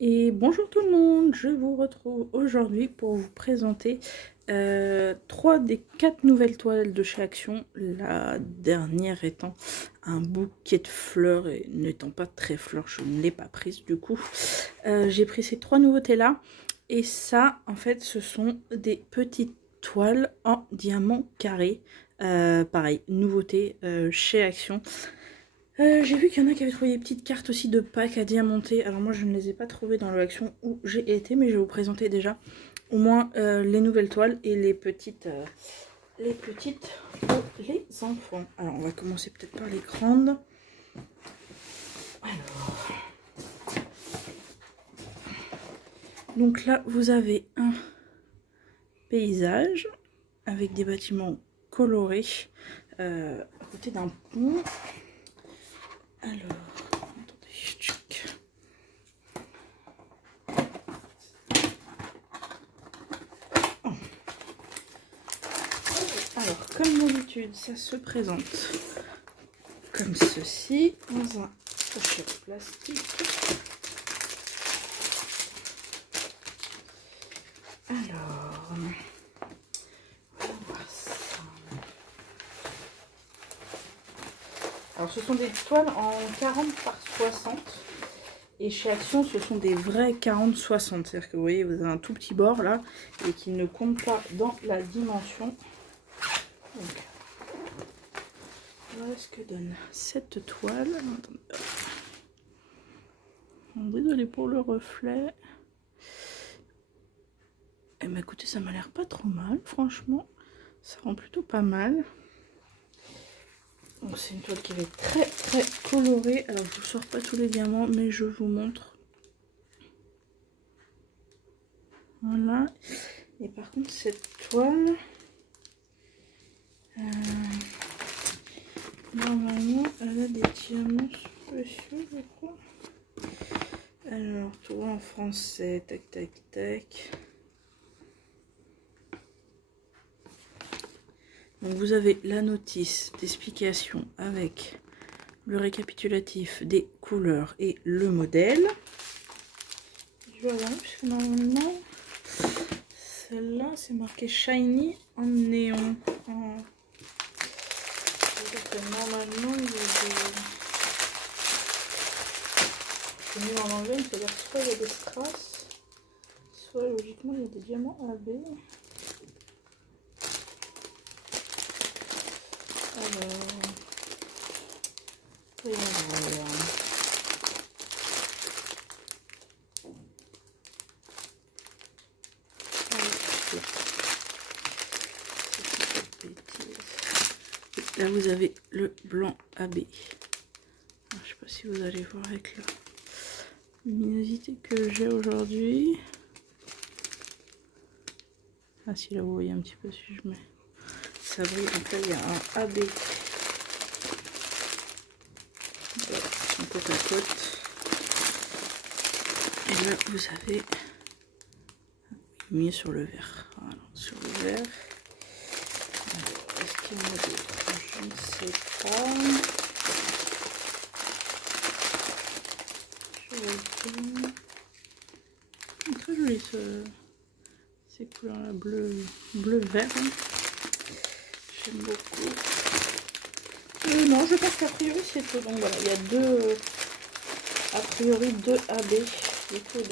Et bonjour tout le monde, je vous retrouve aujourd'hui pour vous présenter 3 des 4 nouvelles toiles de chez Action. La dernière étant un bouquet de fleurs et n'étant pas très fleur, je ne l'ai pas prise du coup. J'ai pris ces 3 nouveautés là et ça en fait ce sont des petites toiles en diamant carré. Pareil, nouveauté chez Action. J'ai vu qu'il y en a qui avaient trouvé des petites cartes aussi de packs à diamanter. Alors moi je ne les ai pas trouvées dans le Action où j'ai été, mais je vais vous présenter déjà au moins les nouvelles toiles et les petites pour les enfants. Alors on va commencer peut-être par les grandes. Alors, donc là vous avez un paysage avec des bâtiments colorés à côté d'un pont. Alors, attendez, check. Oh. Alors, comme d'habitude, ça se présente comme ceci, dans un sachet plastique. Alors, on va voir ça. Alors, ce sont des toiles en 40 par 60. Et chez Action, ce sont des vrais 40-60. C'est-à-dire que vous voyez, vous avez un tout petit bord là, et qui ne compte pas dans la dimension. Donc, voilà ce que donne cette toile. Désolée pour le reflet. Eh bien, écoutez, ça m'a l'air pas trop mal, franchement. Ça rend plutôt pas mal. C'est une toile qui va être très colorée. Alors, je vous sors pas tous les diamants, mais je vous montre. Voilà. Et par contre, cette toile, normalement, elle a des diamants spéciaux, je crois. Alors, tout en français, tac, tac, tac. Donc vous avez la notice d'explication avec le récapitulatif des couleurs et le modèle. Je vais regarder parce que normalement celle-là c'est marqué shiny en néon. Normalement il y a des... C'est mis en anglais, c'est-à-dire soit il y a des strass, soit logiquement il y a des diamants AB. Alors, voilà. Là vous avez le blanc AB. Alors, je sais pas si vous allez voir avec la luminosité que j'ai aujourd'hui. Ah si, là vous voyez un petit peu si je mets ça brille. Donc là il y a un AB. Voilà, un côte à côte. Et là vous avez mis sur le vert. Voilà, sur le vert. Est-ce qu'il y en a d'autres? Je ne sais pas. Très joli ces couleurs là, bleu vert. J'aime beaucoup. Non, je pense qu'a priori c'est tout. Donc voilà, il y a deux, a priori 2 AB du coup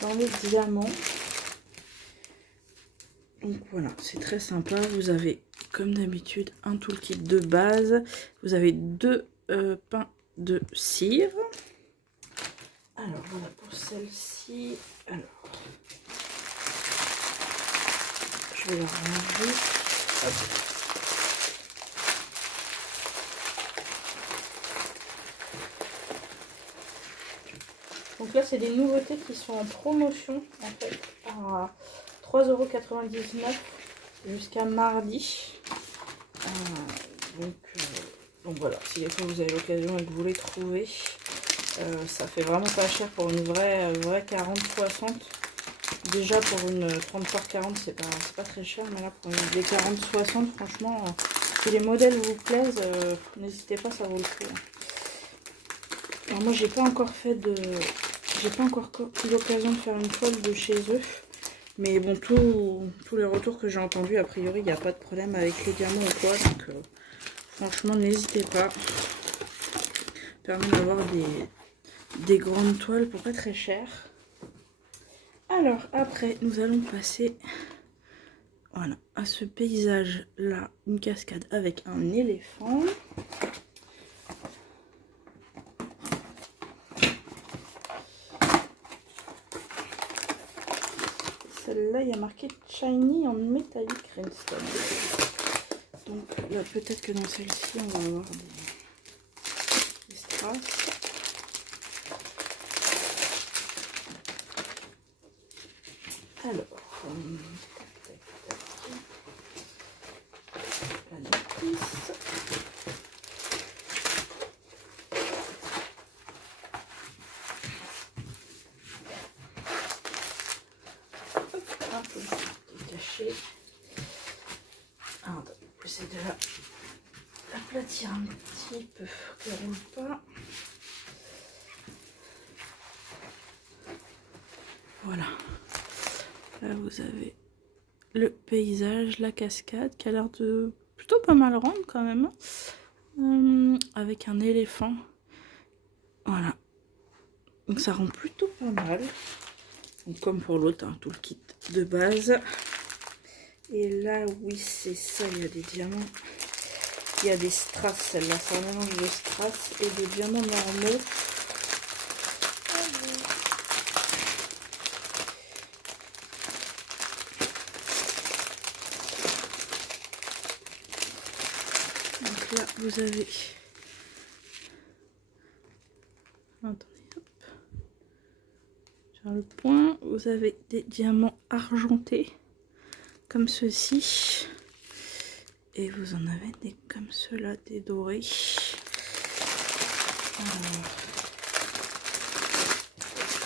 dans les diamants. Donc voilà, c'est très sympa. Vous avez comme d'habitude un toolkit de base. Vous avez 2 pains de cire. Alors voilà pour celle-ci. Alors, je vais la ranger. Hop. Donc là, c'est des nouveautés qui sont en promotion en fait à 3,99 € jusqu'à mardi. Donc voilà, si vous avez l'occasion et que vous les trouvez, ça fait vraiment pas cher pour une vraie 40-60. Déjà pour une 30 par 40, c'est pas très cher, mais là pour des 40-60, franchement, si les modèles vous plaisent, n'hésitez pas, ça vaut le coup. Alors moi j'ai pas encore eu l'occasion de faire une toile de chez eux. Mais bon, tous les retours que j'ai entendus, a priori, il n'y a pas de problème avec les diamants ou quoi. Donc, franchement, n'hésitez pas. Ça permet d'avoir des grandes toiles pour pas très cher. Alors, après, nous allons passer voilà, à ce paysage-là. Une cascade avec un éléphant. Celle-là, il y a marqué Shiny en Metallic Rhinestone. Donc là, peut-être que dans celle-ci, on va avoir des strass. Alors, la notice. Un peu caché. Alors, on va essayer de l'aplatir un petit peu, qu'elle ne roule pas. Voilà. Là, vous avez le paysage, la cascade, qui a l'air de plutôt pas mal rendre quand même. Avec un éléphant. Voilà. Donc ça rend plutôt pas mal. Donc, comme pour l'autre, hein, tout le kit de base. Et là, oui, c'est ça, il y a des diamants. Il y a des strass, celle-là. C'est un mélange de strass et de diamants normaux. Donc là, vous avez... Attendez, hop. Sur le point, vous avez des diamants argentés. Comme ceci. Et vous en avez des comme cela, des dorés. Alors,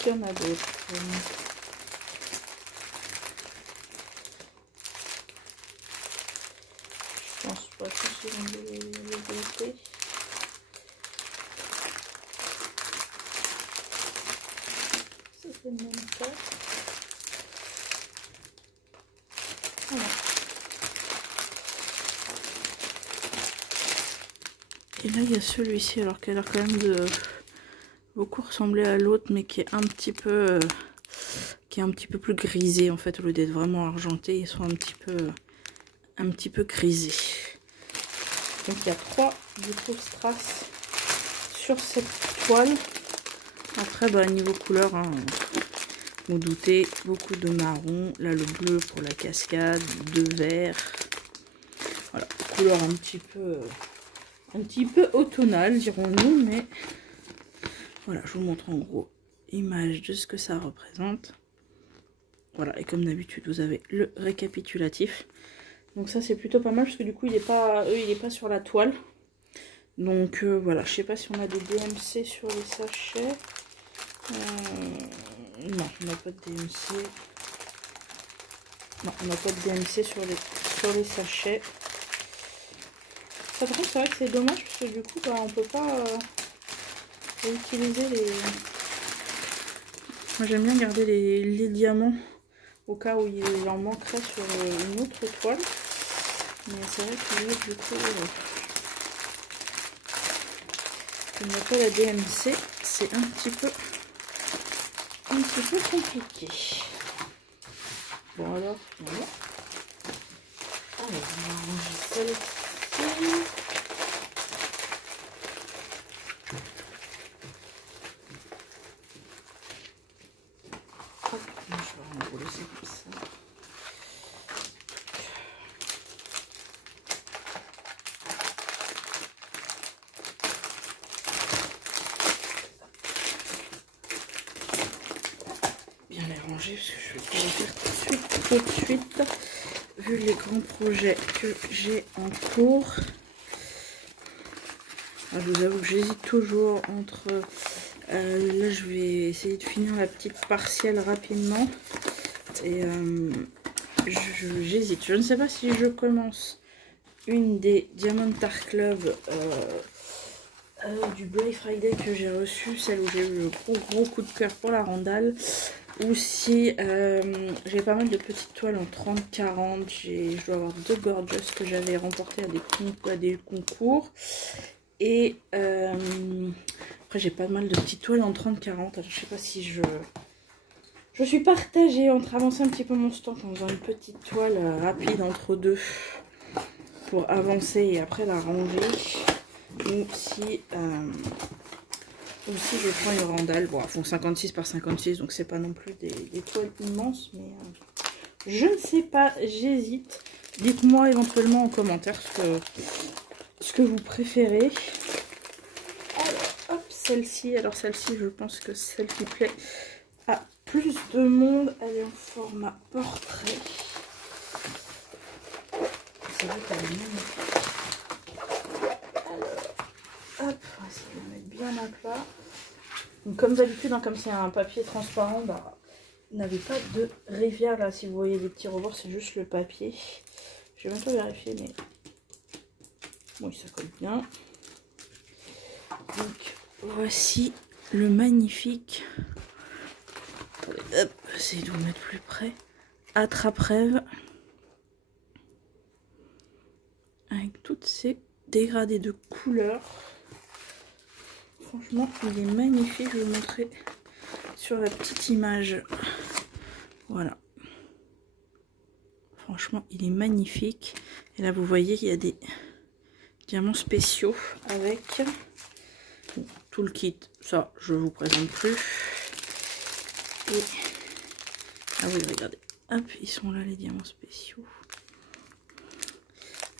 qu'il y en a d'autres. Je pense pas que ce sont les beautés. Ça c'est le même cas. Voilà. Et là il y a celui-ci, alors qu'elle a l'air quand même de beaucoup ressembler à l'autre, mais qui est un petit peu plus grisé en fait, au lieu d'être vraiment argenté, ils sont un petit peu grisés. Donc il y a 3 du coup strass sur cette toile. Après bah, niveau couleur, hein, vous doutez, beaucoup de marron, là le bleu pour la cascade, de vert. Voilà, couleur un petit peu automnale dirons-nous, mais voilà, je vous montre en gros image de ce que ça représente. Voilà, et comme d'habitude vous avez le récapitulatif. Donc ça c'est plutôt pas mal parce que du coup il est pas sur la toile. Donc voilà, je sais pas si on a des DMC sur les sachets. Non, on n'a pas de DMC. Non, on n'a pas de DMC sur les sachets. Ça, par contre, c'est vrai que c'est dommage parce que du coup, bah, on peut pas utiliser les... Moi, j'aime bien garder les diamants au cas où il en manquerait sur une autre toile. Mais c'est vrai que là, du coup, comme on n'a pas la DMC, c'est un petit peu compliqué. Bon alors, voilà. Alors, on va ranger celle-ci. Hop, je vais enrouler ça comme ça. Bien les ranger parce que je vais pas les faire tout de suite, vu les grands projets que j'ai en cours. Alors, je vous avoue que j'hésite toujours entre... là, je vais essayer de finir la petite partielle rapidement. Et j'hésite. Je ne sais pas si je commence une des Diamond Art Club du Black Friday que j'ai reçu, celle où j'ai eu le gros coup de cœur pour la Randall. Aussi, j'ai pas mal de petites toiles en 30-40. Je dois avoir 2 Gorgeous que j'avais remporté à des concours. Et après, j'ai pas mal de petites toiles en 30-40. Je sais pas si je suis partagée entre avancer un petit peu mon stock en faisant une petite toile rapide entre deux pour avancer et après la ranger. Ou si je prends une Randall. Bon, elles font 56 par 56, donc c'est pas non plus des toiles immenses, mais je ne sais pas, j'hésite. Dites-moi éventuellement en commentaire ce que vous préférez. Alors, hop, celle-ci. Alors celle-ci, je pense que celle qui plaît à plus de monde. Elle est en format portrait. C'est vrai qu'elle est magnifique. Hop, on va essayer de la mettre bien à plat. Donc, comme d'habitude, hein, comme c'est un papier transparent, bah, vous n'avez pas de rivière là. Si vous voyez les petits rebords, c'est juste le papier. Je vais même pas vérifier, mais oui, ça colle bien. Donc, voici le magnifique. Hop, essayez de vous mettre plus près. Attrape-rêve. Avec toutes ces dégradés de couleurs. Franchement, il est magnifique. Je vais vous montrer sur la petite image. Voilà. Franchement, il est magnifique. Et là, vous voyez, il y a des diamants spéciaux avec tout le kit. Ça, je vous présente plus. Et ah oui, regardez. Hop, ils sont là, les diamants spéciaux.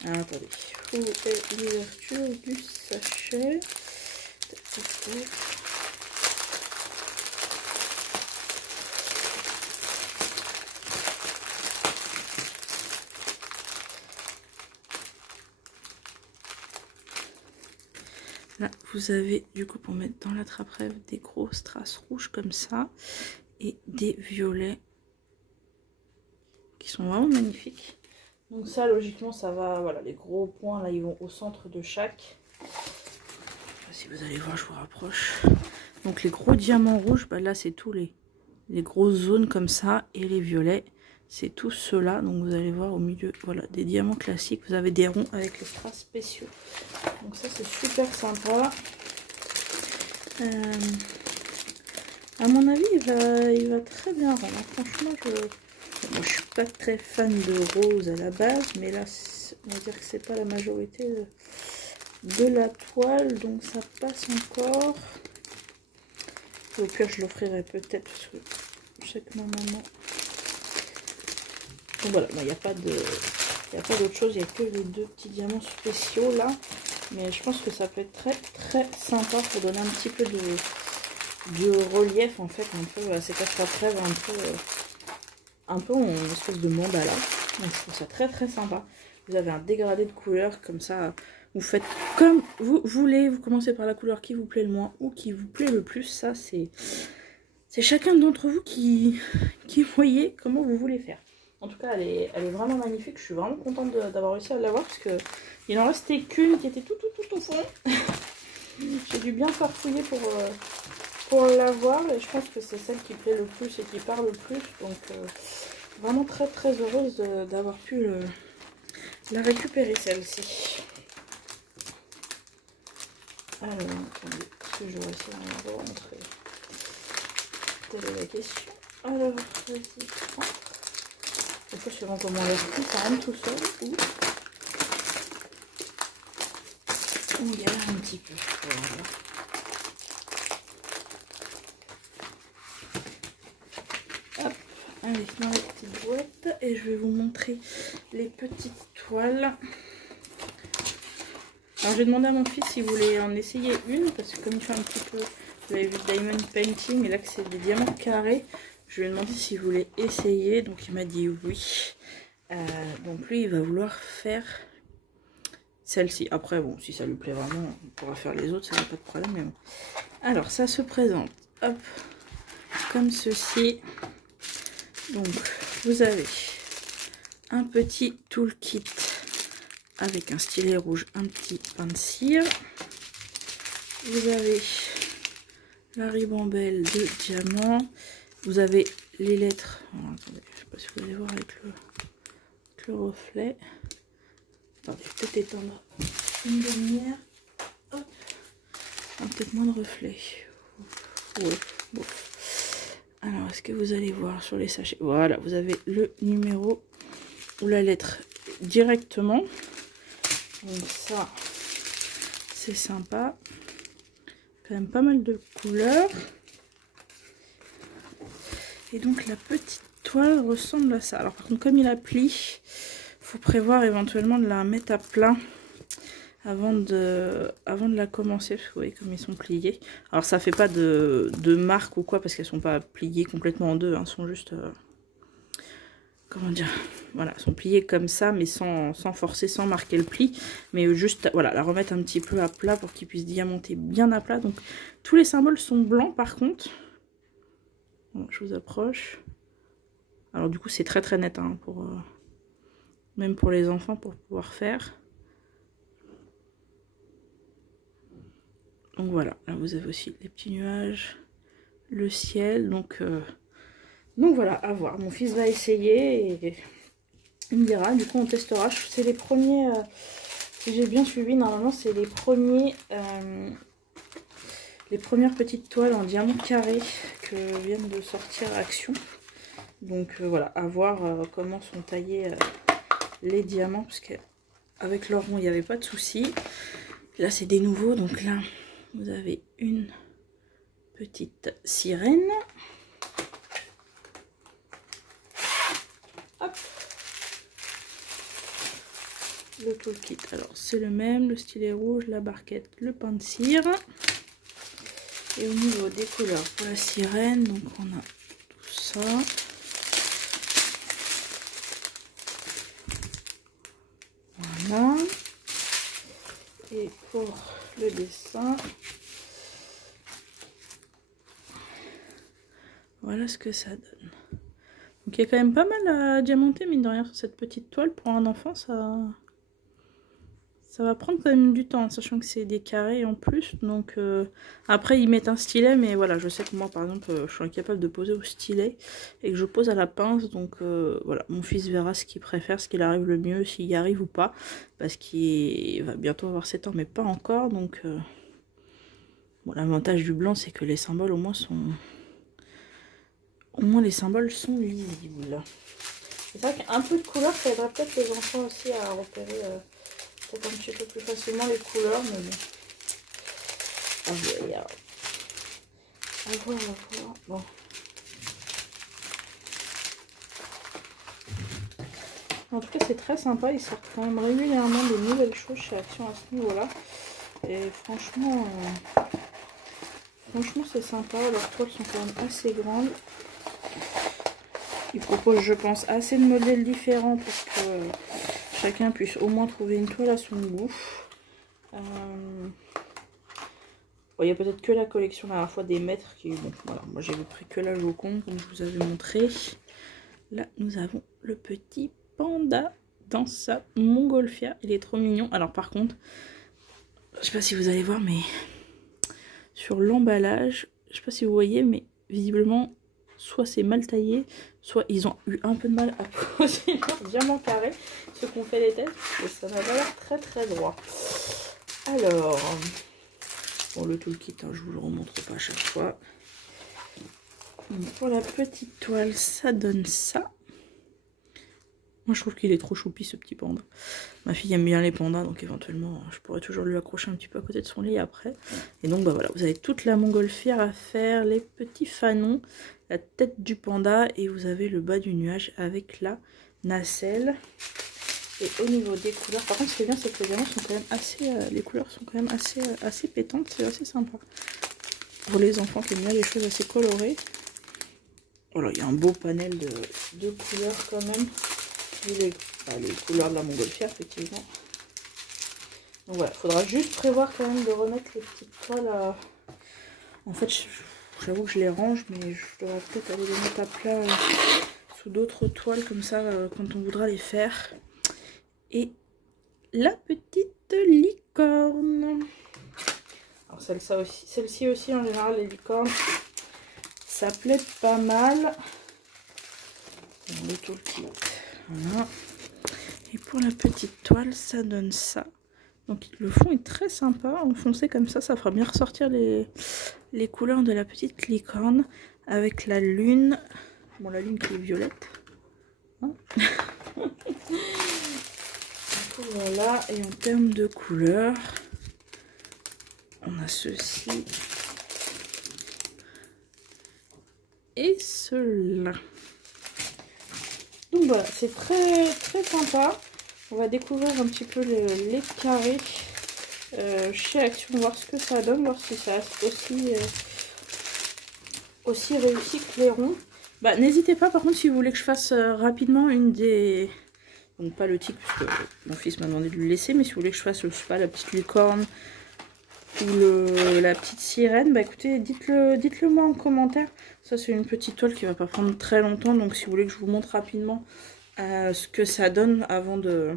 Ah, attendez. Où est l'ouverture du sachet? Là, vous avez du coup pour mettre dans l'attrape-rêve des grosses traces rouges comme ça et des violets qui sont vraiment magnifiques. Donc ça, logiquement, ça va, voilà, les gros points là, ils vont au centre de chaque. Si vous allez voir, je vous rapproche. Donc les gros diamants rouges, bah là c'est tous les grosses zones comme ça, et les violets, c'est tous ceux-là. Donc vous allez voir au milieu, voilà, des diamants classiques. Vous avez des ronds avec les strass spéciaux. Donc ça c'est super sympa. À mon avis, il va très bien rendre. Franchement, moi, je suis pas très fan de rose à la base, mais là, on va dire que c'est pas la majorité de la toile, donc ça passe encore. Au pire, je l'offrirai peut-être parce que je sais que ma maman. Donc voilà, il n'y a pas d'autre chose, il n'y a que les 2 petits diamants spéciaux là, mais je pense que ça peut être très très sympa pour donner un petit peu de relief en fait, un peu à cette attrape-rêve, un peu en espèce de mandala. Donc je trouve ça très très sympa. Vous avez un dégradé de couleurs comme ça. Vous faites comme vous voulez. Vous commencez par la couleur qui vous plaît le moins ou qui vous plaît le plus. Ça, c'est chacun d'entre vous qui voyez comment vous voulez faire. En tout cas, elle est vraiment magnifique. Je suis vraiment contente d'avoir réussi à l'avoir parce que il n'en restait qu'une qui était tout au fond. J'ai dû bien farfouiller pour l'avoir et je pense que c'est celle qui plaît le plus et qui parle le plus. Donc, vraiment très très heureuse d'avoir pu la récupérer celle-ci. Alors, attendez, est-ce que je vais essayer de vous montrer? Quelle est la question? Alors, vas-y, prends. Des fois, suivant comment on l'a pris, ça rentre tout seul ou on galère un petit peu. Voilà. Hop, allez, dans la petite boîte et je vais vous montrer les petites toiles. Alors j'ai demandé à mon fils s'il voulait en essayer une, parce que comme il fait un petit peu, vous avez vu Diamond Painting, et là que c'est des diamants carrés, je lui ai demandé s'il voulait essayer, donc il m'a dit oui. Donc lui il va vouloir faire celle-ci. Après bon, si ça lui plaît vraiment, on pourra faire les autres, ça n'a pas de problème. Mais bon. Alors ça se présente, hop, comme ceci. Donc vous avez un petit toolkit avec un stylet rouge, un petit pain de cire. Vous avez la ribambelle de diamant. Vous avez les lettres. Alors, attendez, je ne sais pas si vous allez voir avec le reflet. Attendez, je vais peut-être éteindre une lumière. Hop. Peut-être moins de reflet. Ouais, bon. Alors, est-ce que vous allez voir sur les sachets? Voilà, vous avez le numéro ou la lettre directement. Donc ça, c'est sympa. Quand même pas mal de couleurs. Et donc la petite toile ressemble à ça. Alors par contre, comme il a pli, faut prévoir éventuellement de la mettre à plat avant de la commencer, parce que vous voyez comme ils sont pliés. Alors ça fait pas de marque ou quoi, parce qu'elles sont pas pliées complètement en deux, hein, sont juste comment dire, voilà, sont pliées comme ça, mais sans forcer, sans marquer le pli, mais juste voilà, la remettre un petit peu à plat pour qu'ils puissent diamanter bien à plat. Donc tous les symboles sont blancs par contre. Bon, je vous approche. Alors du coup c'est très très net, hein, pour même pour les enfants, pour pouvoir faire. Donc voilà, là vous avez aussi les petits nuages, le ciel, donc voilà, à voir. Mon fils va essayer et il me dira, du coup on testera. C'est les premiers, si j'ai bien suivi, normalement c'est les premiers, les premières petites toiles en diamant carré que viennent de sortir Action. Donc voilà, à voir comment sont taillés les diamants, parce qu'avec leur rond il n'y avait pas de souci. Là c'est des nouveaux, donc là vous avez une petite sirène. Hop. Le toolkit, alors c'est le même, le stylet rouge, la barquette, le pain de cire. Et au niveau des couleurs pour la sirène, donc on a tout ça. Voilà. Et pour le dessin, voilà ce que ça donne. Donc il y a quand même pas mal à diamanter, mine de rien, sur cette petite toile. Pour un enfant, ça va prendre quand même du temps, sachant que c'est des carrés en plus. Donc après ils mettent un stylet, mais voilà, je sais que moi par exemple je suis incapable de poser au stylet et que je pose à la pince. Donc voilà, mon fils verra ce qu'il préfère, ce qu'il arrive le mieux, s'il y arrive ou pas, parce qu'il va bientôt avoir 7 ans mais pas encore. Donc bon, l'avantage du blanc c'est que les symboles au moins sont les symboles sont lisibles. C'est vrai qu'un peu de couleur ça aiderait peut-être les enfants aussi à repérer un petit peu plus facilement les couleurs, mais bon. À voir. Bon. En tout cas, c'est très sympa. Ils sortent quand même régulièrement de nouvelles choses chez Action à ce niveau-là. Et franchement, c'est sympa. Leurs toiles sont quand même assez grandes. Ils proposent, je pense, assez de modèles différents pour que chacun puisse au moins trouver une toile à son goût. Bon, il y a peut-être que la collection à la fois des maîtres qui... Bon, voilà, moi j'avais pris que la Joconde, comme je vous avais montré. Là, nous avons le petit panda dans sa montgolfière. Il est trop mignon. Alors par contre, je sais pas si vous allez voir, mais sur l'emballage, je sais pas si vous voyez, mais visiblement, soit c'est mal taillé, soit ils ont eu un peu de mal à poser leur diamant carré, ceux qu'on fait les tests, et ça n'a pas l'air très très droit. Alors... Bon, le toolkit, hein, je vous le remontre pas à chaque fois. Donc, pour la petite toile, ça donne ça. Moi, je trouve qu'il est trop choupi, ce petit panda. Ma fille aime bien les pandas, donc éventuellement, je pourrais toujours lui accrocher un petit peu à côté de son lit après. Et donc, bah voilà, vous avez toute la montgolfière à faire, les petits fanons, la tête du panda, et vous avez le bas du nuage avec la nacelle. Et au niveau des couleurs, par contre ce qui est bien c'est que les diamants sont quand même assez, les couleurs sont quand même assez pétantes, c'est assez sympa. Pour les enfants qui aiment bien les choses assez colorées. Voilà, il y a un beau panel de couleurs quand même. Les couleurs de la montgolfière effectivement. Donc voilà, il faudra juste prévoir quand même de remettre les petites toiles à... En fait j'avoue que je les range, mais je devrais peut-être aller les mettre à plat sous d'autres toiles comme ça quand on voudra les faire. Et la petite licorne. Celle-ci aussi, en général, les licornes, ça plaît pas mal. Le toolkit. Voilà. Et pour la petite toile, ça donne ça. Donc le fond est très sympa, enfoncé comme ça fera bien ressortir les couleurs de la petite licorne avec la lune. Bon, la lune qui est violette. Hein. Voilà, et en termes de couleurs, on a ceci et cela. Donc voilà, c'est très sympa. On va découvrir un petit peu les carrés chez Action, voir ce que ça donne, voir si ça aussi réussi que les ronds. Bah, n'hésitez pas par contre si vous voulez que je fasse rapidement une des... Donc pas le tic puisque mon fils m'a demandé de le laisser, mais si vous voulez que je fasse, je sais pas, la petite licorne ou la petite sirène, bah écoutez, dites-le moi en commentaire. Ça c'est une petite toile qui va pas prendre très longtemps, donc si vous voulez que je vous montre rapidement ce que ça donne avant de...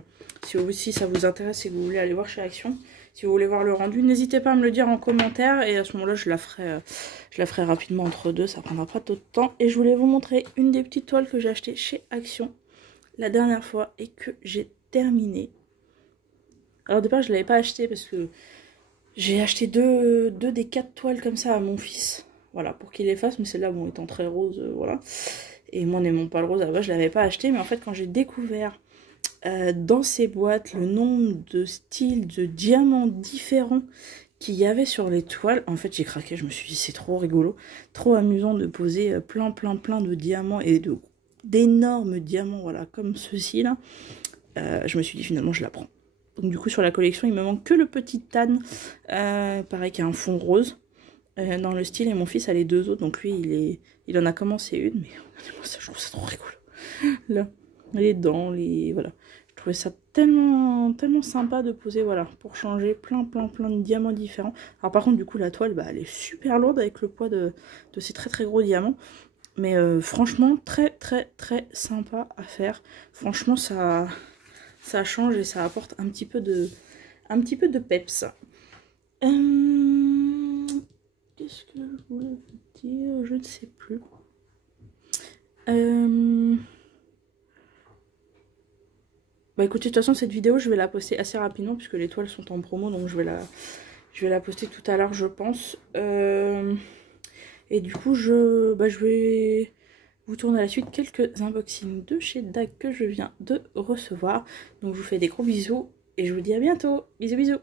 Si ça vous intéresse et que vous voulez aller voir chez Action, si vous voulez voir le rendu, n'hésitez pas à me le dire en commentaire et à ce moment-là je la ferai rapidement entre deux, ça prendra pas trop de temps. Et je voulais vous montrer une des petites toiles que j'ai achetées chez Action la dernière fois et que j'ai terminée. Alors au départ je l'avais pas acheté parce que j'ai acheté deux des 4 toiles comme ça à mon fils, voilà, pour qu'il les fasse, mais celle-là, bon, étant très rose, voilà. Et moi n'aimant pas le rose, à la base, je l'avais pas acheté, mais en fait, quand j'ai découvert dans ces boîtes le nombre de styles de diamants différents qu'il y avait sur les toiles, en fait, j'ai craqué, je me suis dit, c'est trop rigolo, trop amusant de poser plein de diamants et d'énormes diamants, voilà, comme ceci, là. Je me suis dit, finalement, je la prends. Donc du coup sur la collection il me manque que le petit Tan, pareil qui a un fond rose dans le style, et mon fils a les deux autres, donc lui il en a commencé une, mais moi ça, je trouve ça trop rigolo. Là, les dents, voilà. Je trouvais ça tellement sympa de poser, voilà, pour changer plein de diamants différents. Alors par contre du coup la toile, bah, elle est super lourde avec le poids de ces très gros diamants. Mais franchement très sympa à faire. Franchement ça change et ça apporte un petit peu de peps. Qu'est-ce que je voulais vous dire? Je ne sais plus. Bah écoutez, de toute façon cette vidéo je vais la poster assez rapidement puisque les toiles sont en promo, donc je vais la poster tout à l'heure je pense. Et du coup je vais vous tourner à la suite quelques unboxings de chez DAG que je viens de recevoir. Donc je vous fais des gros bisous et je vous dis à bientôt. Bisous bisous.